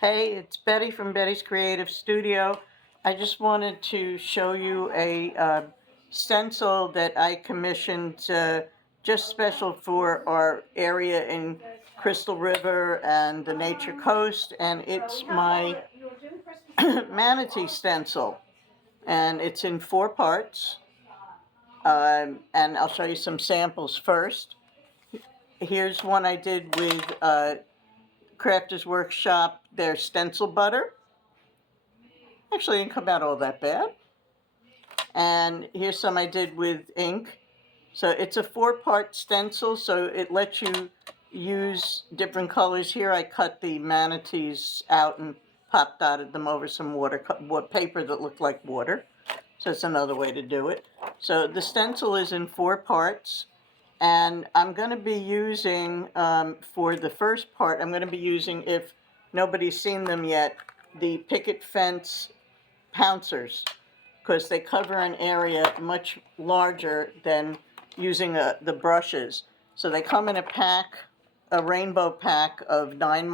Hey, it's Betty from Betty's Creative Studio. I just wanted to show you a stencil that I commissioned just special for our area in Crystal River and the Nature Coast, and it's my Manatee stencil, and it's in 4 parts. And I'll show you some samples first. Here's one I did with Crafters Workshop, their stencil butter. Actually, it didn't come out all that bad. And here's some I did with ink. So it's a 4-part stencil, so it lets you use different colors. Here I cut the manatees out and pop dotted them over some water paper that looked like water. So it's another way to do it. So the stencil is in 4 parts. And I'm going to be using, for the first part, I'm going to be using, if nobody's seen them yet, the picket fence pouncers, because they cover an area much larger than using the brushes. So they come in a pack, a rainbow pack of 9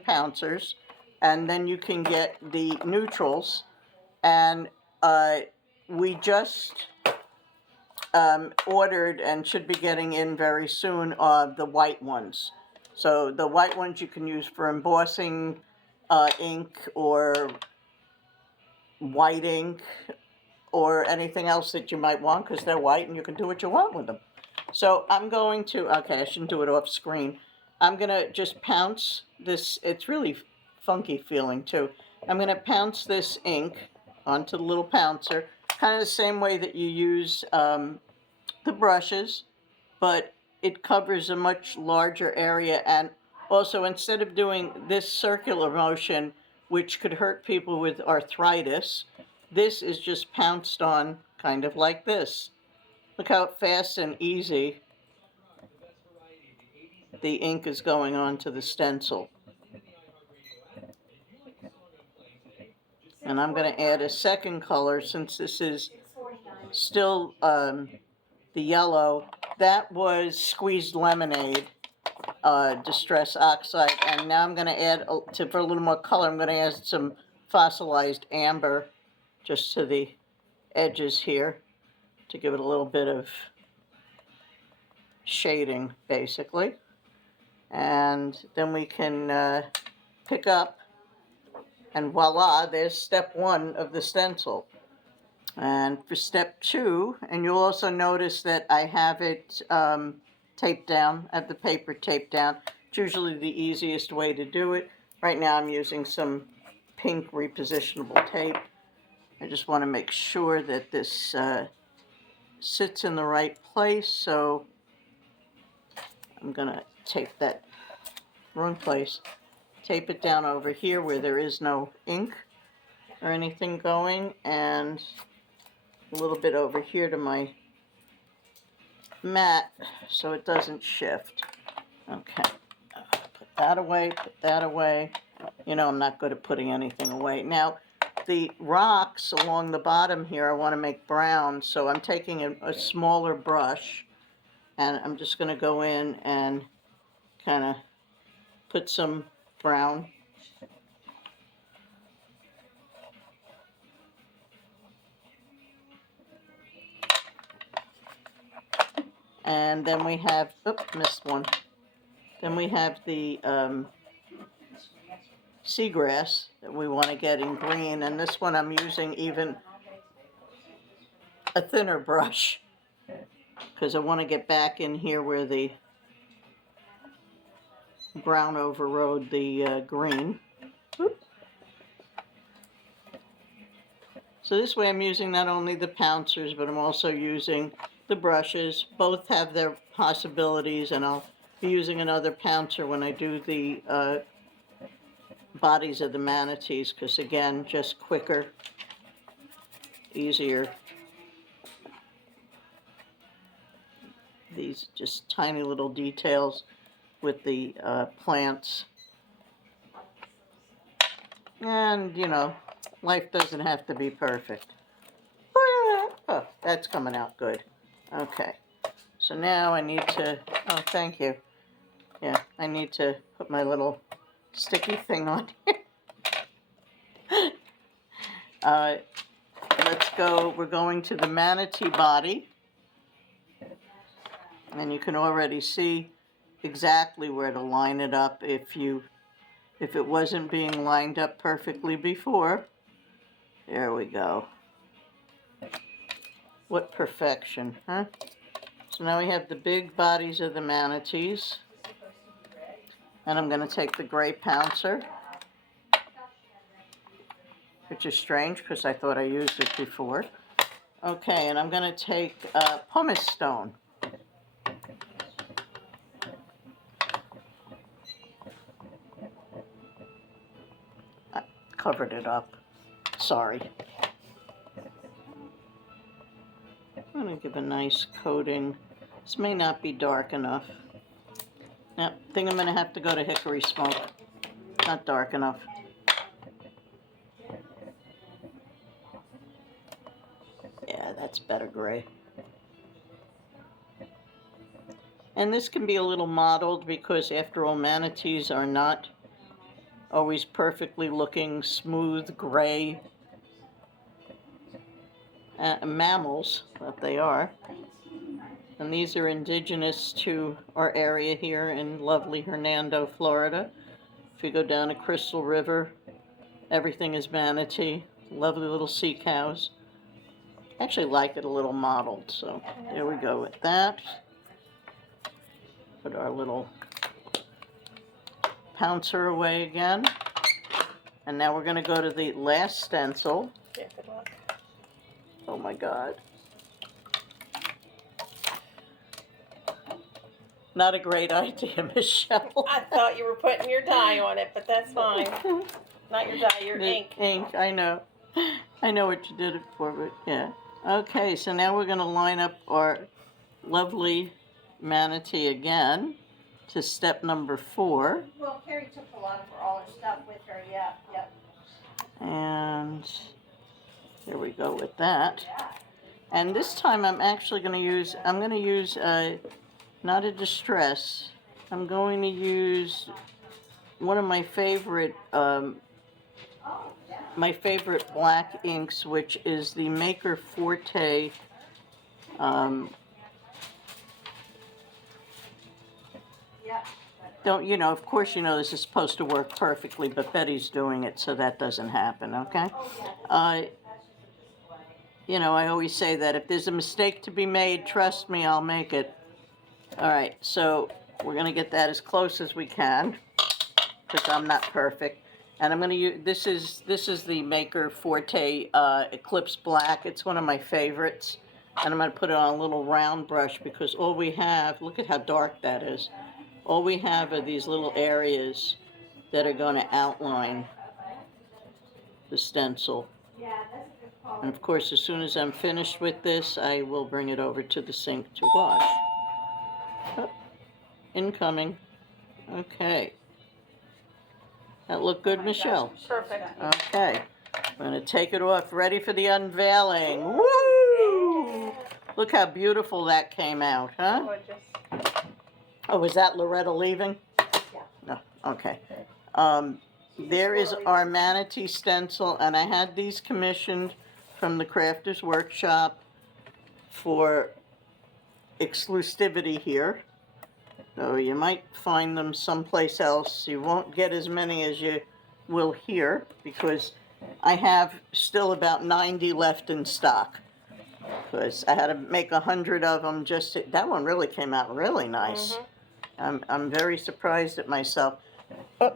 pouncers, and then you can get the neutrals. And we just ordered and should be getting in very soon the white ones. So the white ones you can use for embossing ink or white ink or anything else that you might want, because they're white and you can do what you want with them. So I'm going to, okay, I shouldn't do it off screen. I'm going to just pounce this. It's really funky feeling too. I'm going to pounce this ink onto the little pouncer, kind of the same way that you use the brushes, but it covers a much larger area. And also, instead of doing this circular motion, which could hurt people with arthritis, this is just pounced on kind of like this. Look how fast and easy the ink is going onto the stencil. And I'm going to add a second color, since this is still the yellow. That was squeezed lemonade, distress oxide, and now I'm going to add, for a little more color, I'm going to add some fossilized amber just to the edges here to give it a little bit of shading, basically. And then we can pick up, and voila, there's step 1 of the stencil. And for step 2, and you'll also notice that I have it taped down, at the paper taped down. It's usually the easiest way to do it. Right now I'm using some pink repositionable tape. I just want to make sure that this sits in the right place, so I'm going to tape that, wrong place, tape it down over here where there is no ink or anything going, and a little bit over here to my mat so it doesn't shift. Okay, put that away, put that away. You know, I'm not good at putting anything away. Now, the rocks along the bottom here I want to make brown, so I'm taking a smaller brush, and I'm just going to go in and kind of put some brown. And then we have, oops, missed one. Then we have the seagrass that we want to get in green, and this one I'm using even a thinner brush because I want to get back in here where the brown overrode the green. So this way I'm using not only the pouncers, but I'm also using the brushes. Both have their possibilities, and I'll be using another pouncer when I do the bodies of the manatees, because again, just quicker, easier. These just tiny little details with the plants. And, you know, life doesn't have to be perfect. Oh, that's coming out good. Okay. So now I need to, oh, thank you. Yeah, I need to put my little sticky thing on here. Let's go, we're going to the Manatee body. And you can already see exactly where to line it up if it wasn't being lined up perfectly before. There we go. What perfection, huh? So now we have the big bodies of the manatees. And I'm going to take the gray pouncer, which is strange because I thought I used it before. Okay, and I'm going to take pumice stone. I covered it up. Sorry. I'm going to give a nice coating. This may not be dark enough. Now, I think I'm going to have to go to hickory smoke. Not dark enough. Yeah, that's better gray. And this can be a little mottled because, after all, manatees are not always perfectly looking, smooth, gray mammals that they are. And these are indigenous to our area here in lovely Hernando, Florida. If you go down to Crystal River, everything is manatee. Lovely little sea cows. I actually like it a little mottled, so there we go with that. Put our little pouncer away again. And now we're going to go to the last stencil. Yeah, good luck. Oh my God. Not a great idea, Michelle. I thought you were putting your dye on it, but that's fine. Not your dye, your ink. Ink, I know. I know what you did it for, but yeah. Okay, so now we're going to line up our lovely manatee again to step number 4. Well, Carrie took a lot of all her stuff with her, yep. And there we go with that. And this time I'm actually going to use, not a distress, I'm going to use one of my favorite black inks, which is the Maker Forte of course you know this is supposed to work perfectly, but Betty's doing it so that doesn't happen, okay? I always say that if there's a mistake to be made, trust me, I'll make it. All right, so we're going to get that as close as we can because I'm not perfect. And I'm going to use, this is the Maker Forte Eclipse Black. It's one of my favorites. And I'm going to put it on a little round brush because all we have, look at how dark that is. All we have are these little areas that are going to outline the stencil. And of course, as soon as I'm finished with this, I will bring it over to the sink to wash. Oh, incoming. Okay. That look good, Michelle? Perfect. Okay. I'm going to take it off, ready for the unveiling. Woo! Look how beautiful that came out, huh? Gorgeous. Oh, was that Loretta leaving? Yeah. No, okay. There is our manatee stencil, and I had these commissioned from the Crafters Workshop for exclusivity here. So you might find them someplace else. You won't get as many as you will here because I have still about 90 left in stock. Because I had to make 100 of them just to, that one really came out really nice. Mm-hmm. I'm very surprised at myself. Oh,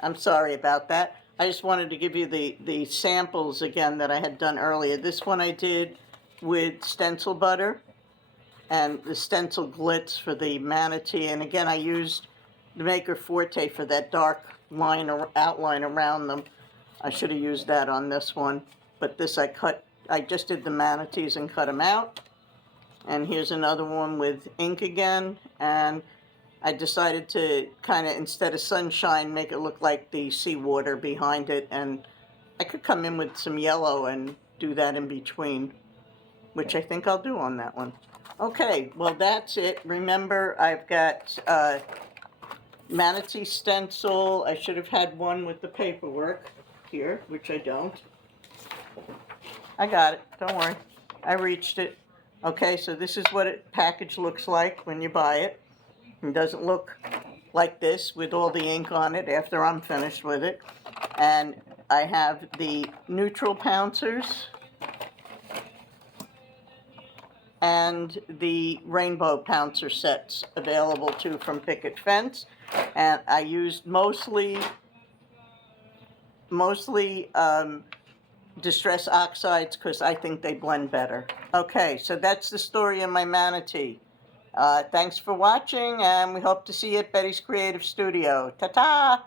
I'm sorry about that. I just wanted to give you the samples again that I had done earlier. This one I did with stencil butter and the stencil glitz for the manatee. And again, I used the Maker Forte for that dark line or outline around them. I should have used that on this one. But this I just did the manatees and cut them out. And here's another one with ink again. And I decided to kind of, instead of sunshine, make it look like the seawater behind it. And I could come in with some yellow and do that in between, which I think I'll do on that one. Okay, well, that's it. Remember, I've got Manatee stencil. I should have had one with the paperwork here, which I don't. I got it, don't worry. I reached it. Okay, so this is what it package looks like when you buy it. It doesn't look like this with all the ink on it after I'm finished with it. And I have the neutral pouncers and the rainbow pouncer sets available too from Picket Fence. And I used mostly Distress Oxides because I think they blend better. Okay, so that's the story of my Manatee. Thanks for watching, and we hope to see you at Betty's Creative Studio. Ta-ta!